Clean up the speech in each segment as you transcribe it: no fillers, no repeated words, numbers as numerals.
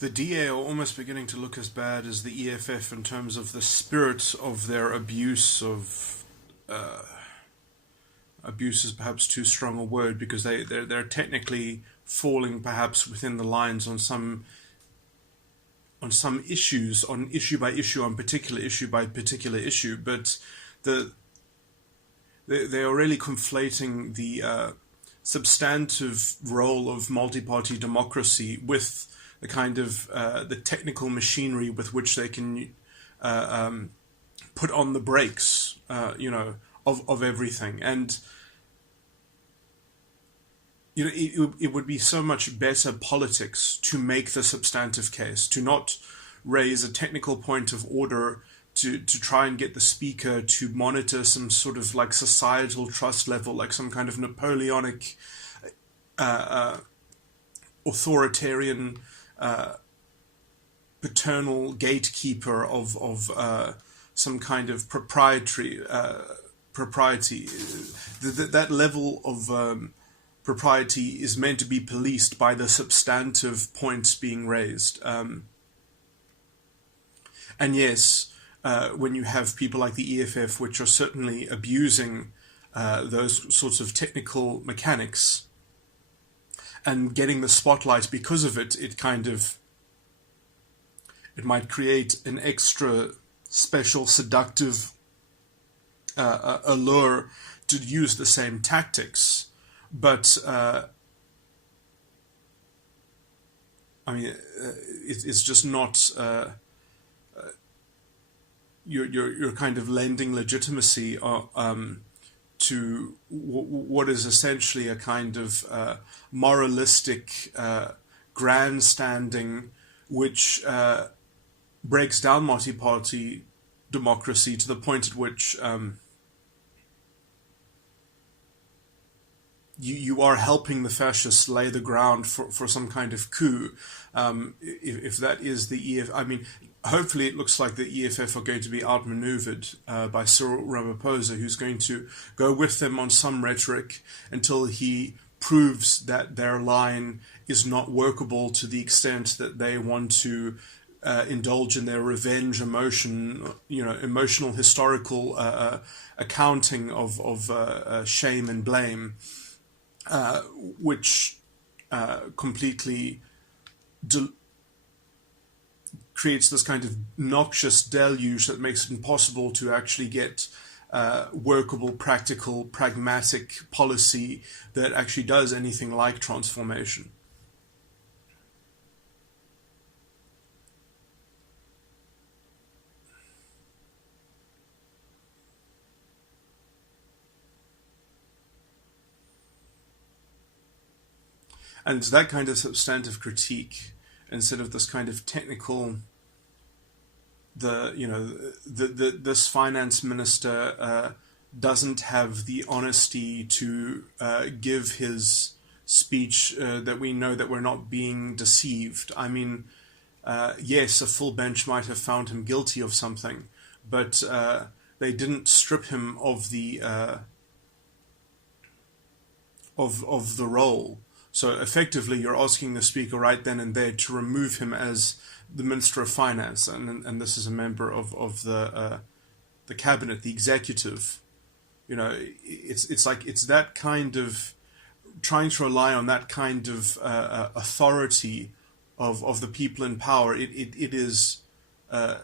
The DA are almost beginning to look as bad as the EFF in terms of the spirit of their abuse of. Abuse is perhaps too strong a word, because they're technically falling perhaps within the lines on some issues, on issue by issue, on particular issue by particular issue, but the they are really conflating the substantive role of multi-party democracy with the kind of the technical machinery with which they can put on the brakes, of everything. And it would be so much better politics to make the substantive case, to not raise a technical point of order to try and get the speaker to monitor some sort of like societal trust level, like some kind of Napoleonic authoritarian paternal gatekeeper of some kind of propriety. That level of propriety is meant to be policed by the substantive points being raised. And yes, when you have people like the EFF, which are certainly abusing those sorts of technical mechanics and getting the spotlight because of it, it might create an extra special seductive allure to use the same tactics. But it's just not. You're kind of lending legitimacy to what is essentially a kind of moralistic grandstanding, which breaks down multi-party democracy to the point at which you are helping the fascists lay the ground for some kind of coup. If that is the EFF, hopefully it looks like the EFF are going to be outmaneuvered by Cyril Ramaphosa, who's going to go with them on some rhetoric until he proves that their line is not workable to the extent that they want to indulge in their revenge emotional historical accounting of shame and blame, which completely creates this kind of noxious deluge that makes it impossible to actually get workable, practical, pragmatic policy that actually does anything like transformation. And it's that kind of substantive critique, instead of this kind of technical, this finance minister doesn't have the honesty to give his speech that we know that we're not being deceived. Yes, a full bench might have found him guilty of something, but they didn't strip him of the of the role. So effectively, you're asking the Speaker right then and there to remove him as the Minister of Finance, and this is a member of the cabinet, the executive. It's like it's that kind of trying to rely on that kind of authority of the people in power. It is. I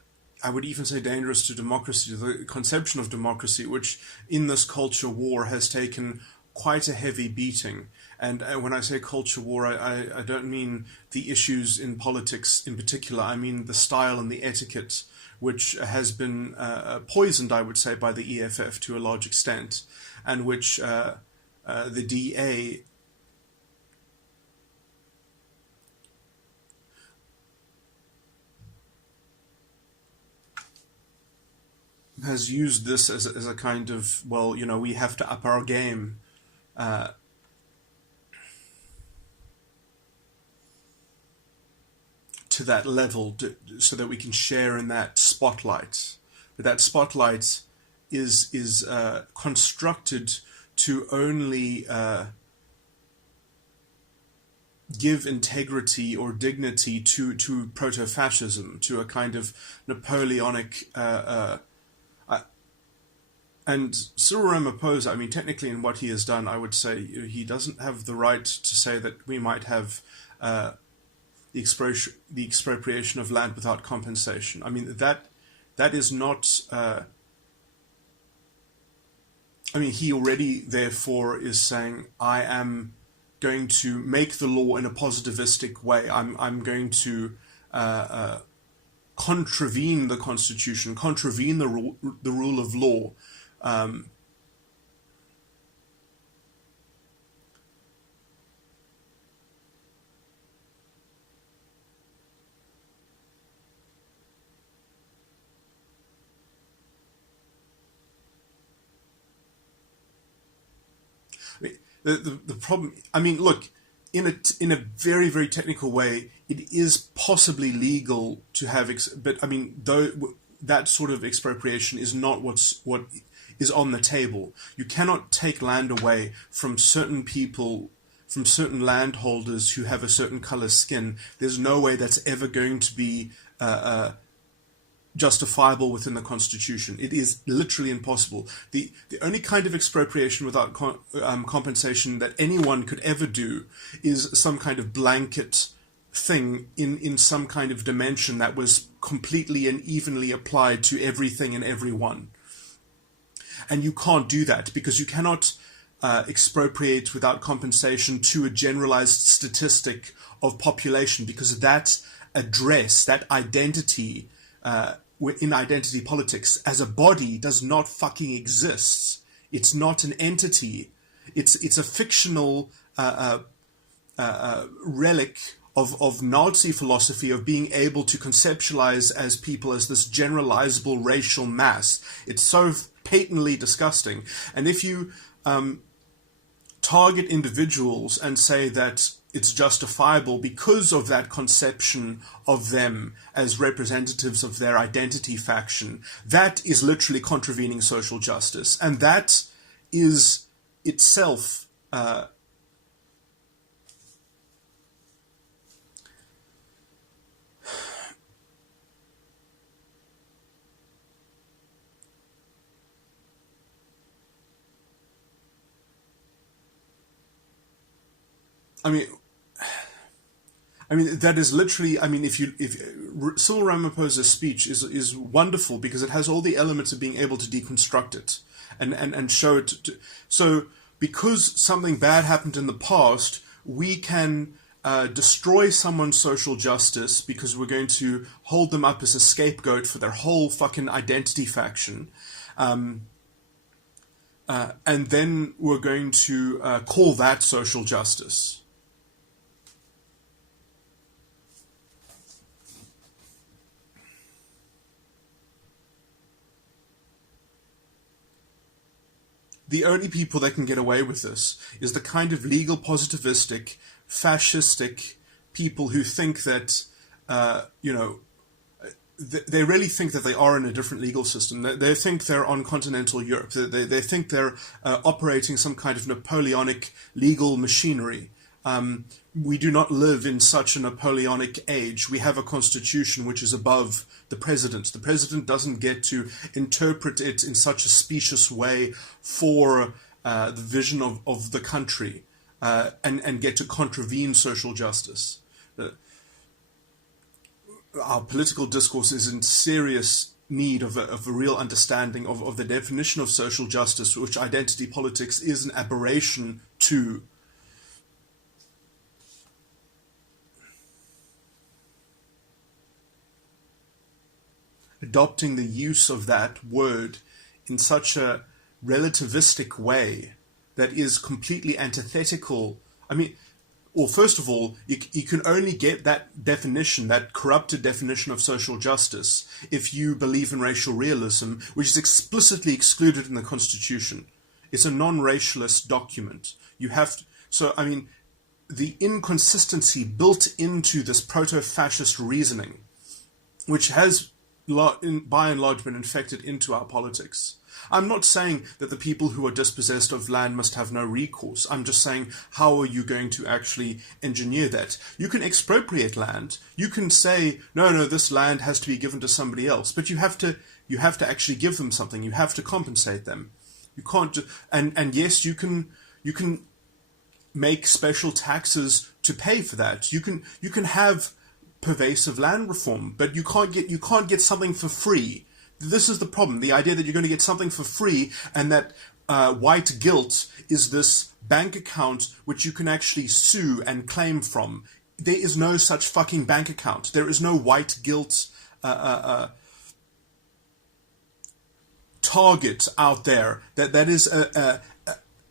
would even say dangerous to democracy, the conception of democracy, which in this culture war has taken quite a heavy beating. And when I say culture war, I don't mean the issues in politics in particular. I mean the style and the etiquette, which has been poisoned, I would say, by the EFF to a large extent, and which the DA has used this as a kind of, we have to up our game. To that level, so that we can share in that spotlight. But that spotlight is constructed to only give integrity or dignity to proto-fascism, to a kind of Napoleonic. And Cyril Ramaphosa, I mean, technically in what he has done, I would say he doesn't have the right to say that we might have the expropriation of land without compensation. I mean, that is not... I mean, he already, therefore, is saying, I am going to make the law in a positivistic way. I'm going to contravene the Constitution, contravene the rule of law. The problem, I mean, look, in a very, very technical way, it is possibly legal to have, but I mean, though that sort of expropriation is not what is on the table. You cannot take land away from certain people, from certain landholders who have a certain color skin. There's no way that's ever going to be justifiable within the Constitution. It is literally impossible. The only kind of expropriation without compensation that anyone could ever do is some kind of blanket thing in some kind of dimension that was completely and evenly applied to everything and everyone. And you can't do that because you cannot expropriate without compensation to a generalized statistic of population, because that address, that identity, in identity politics as a body does not fucking exist. It's not an entity. It's a fictional relic of Nazi philosophy of being able to conceptualize as people as this generalizable racial mass. It's so patently disgusting. And if you target individuals and say that it's justifiable because of that conception of them as representatives of their identity faction, that is literally contravening social justice. And that is itself I mean, that is literally, I mean, if Cyril Ramaphosa's speech is wonderful because it has all the elements of being able to deconstruct it and show it. So because something bad happened in the past, we can destroy someone's social justice because we're going to hold them up as a scapegoat for their whole fucking identity faction. And then we're going to call that social justice. The only people that can get away with this is the kind of legal positivistic, fascistic people who think that, they really think that they are in a different legal system. They think they're on continental Europe. They think they're operating some kind of Napoleonic legal machinery. We do not live in such a Napoleonic age. We have a constitution which is above the president. The president doesn't get to interpret it in such a specious way for the vision of the country and get to contravene social justice. Our political discourse is in serious need of a real understanding of the definition of social justice, which identity politics is an aberration to. Adopting the use of that word in such a relativistic way that is completely antithetical. I mean, well, first of all, you can only get that definition, that corrupted definition of social justice, if you believe in racial realism, which is explicitly excluded in the Constitution. It's a non-racialist document. You have to, so, I mean, the inconsistency built into this proto-fascist reasoning, which has by and large been infected into our politics. I'm not saying that the people who are dispossessed of land must have no recourse. I'm just saying, how are you going to actually engineer that? You can expropriate land. You can say, no, this land has to be given to somebody else. But you have to actually give them something. You have to compensate them. You can't just, and yes, you can make special taxes to pay for that. You can have pervasive land reform, but you can't get something for free. This is the problem. The idea that you're going to get something for free, and that white guilt is this bank account which you can actually sue and claim from. There is no such fucking bank account. There is no white guilt target out there. That is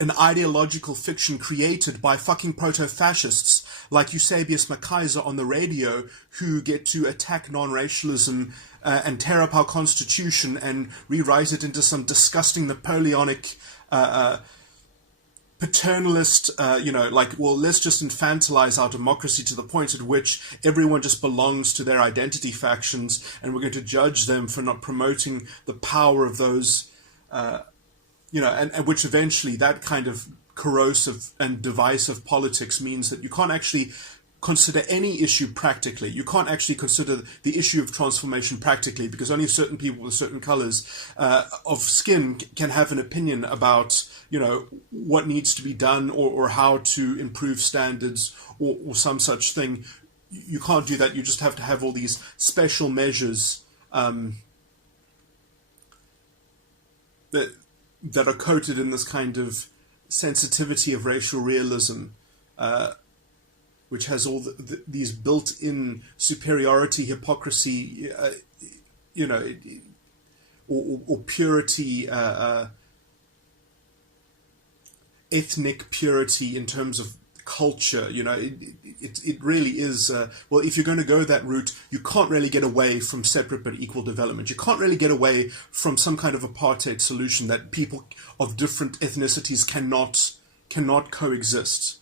an ideological fiction created by fucking proto-fascists like Eusebius McKaiser on the radio, who get to attack non-racialism and tear up our constitution and rewrite it into some disgusting Napoleonic paternalist, let's just infantilize our democracy to the point at which everyone just belongs to their identity factions, and we're going to judge them for not promoting the power of those, and which eventually that kind of corrosive and divisive politics means that you can't actually consider any issue practically. You can't actually consider the issue of transformation practically, because only certain people with certain colors of skin can have an opinion about, what needs to be done or how to improve standards or some such thing. You can't do that. You just have to have all these special measures that are coated in this kind of sensitivity of racial realism, which has all these built-in superiority, hypocrisy, or purity, ethnic purity in terms of culture. It really is, if you're going to go that route, you can't really get away from separate but equal development. You can't really get away from some kind of apartheid solution that people of different ethnicities cannot coexist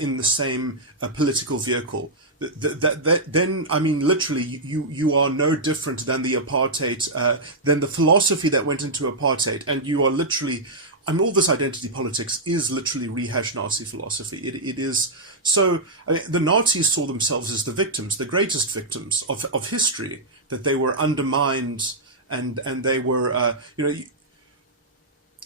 in the same political vehicle. Then, I mean, literally, you are no different than the apartheid, than the philosophy that went into apartheid, and you are literally, all this identity politics is literally rehashed Nazi philosophy. It is so. The Nazis saw themselves as the victims, the greatest victims of history, that they were undermined and they were, and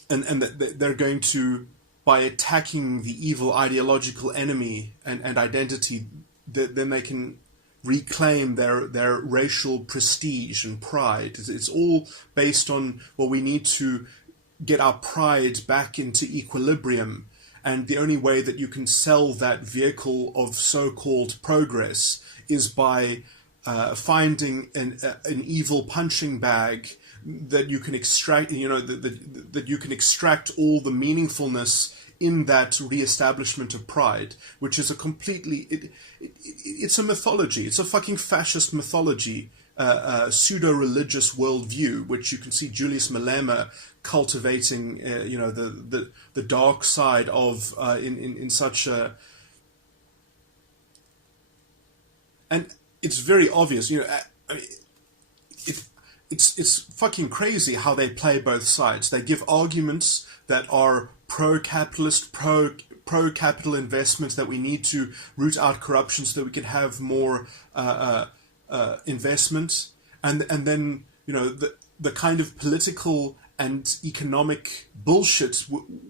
that they're going to, by attacking the evil ideological enemy and identity, then they can reclaim their racial prestige and pride. It's all based on, we need to get our pride back into equilibrium, and the only way that you can sell that vehicle of so-called progress is by finding an evil punching bag that you can extract, that you can extract all the meaningfulness in that re-establishment of pride, which is a completely, it's a mythology. It's a fucking fascist mythology, pseudo-religious worldview, which you can see Julius Malema cultivating, the dark side of in such a, and it's very obvious, it's fucking crazy how they play both sides. They give arguments that are pro-capitalist, pro-capital investment, that we need to root out corruption so that we can have more investment, and then the kind of political and economic bullshit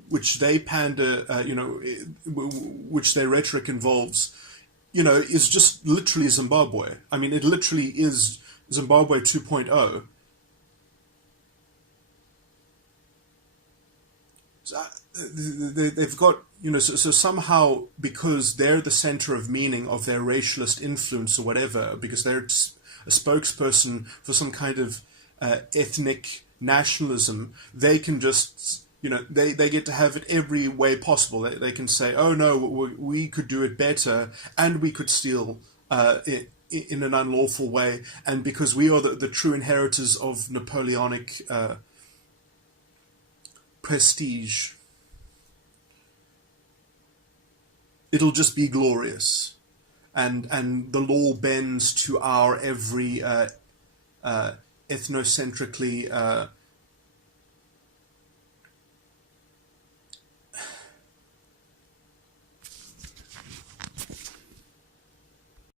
which they pander, which their rhetoric involves, is just literally Zimbabwe. I mean, it literally is Zimbabwe 2.0. So they've got, so somehow, because they're the center of meaning of their racialist influence or whatever, because they're a spokesperson for some kind of ethnic nationalism, they can just, they get to have it every way possible. They can say, oh no, we could do it better, and we could steal in an unlawful way, and because we are the true inheritors of Napoleonic prestige, it'll just be glorious, and the law bends to our every ethnocentrically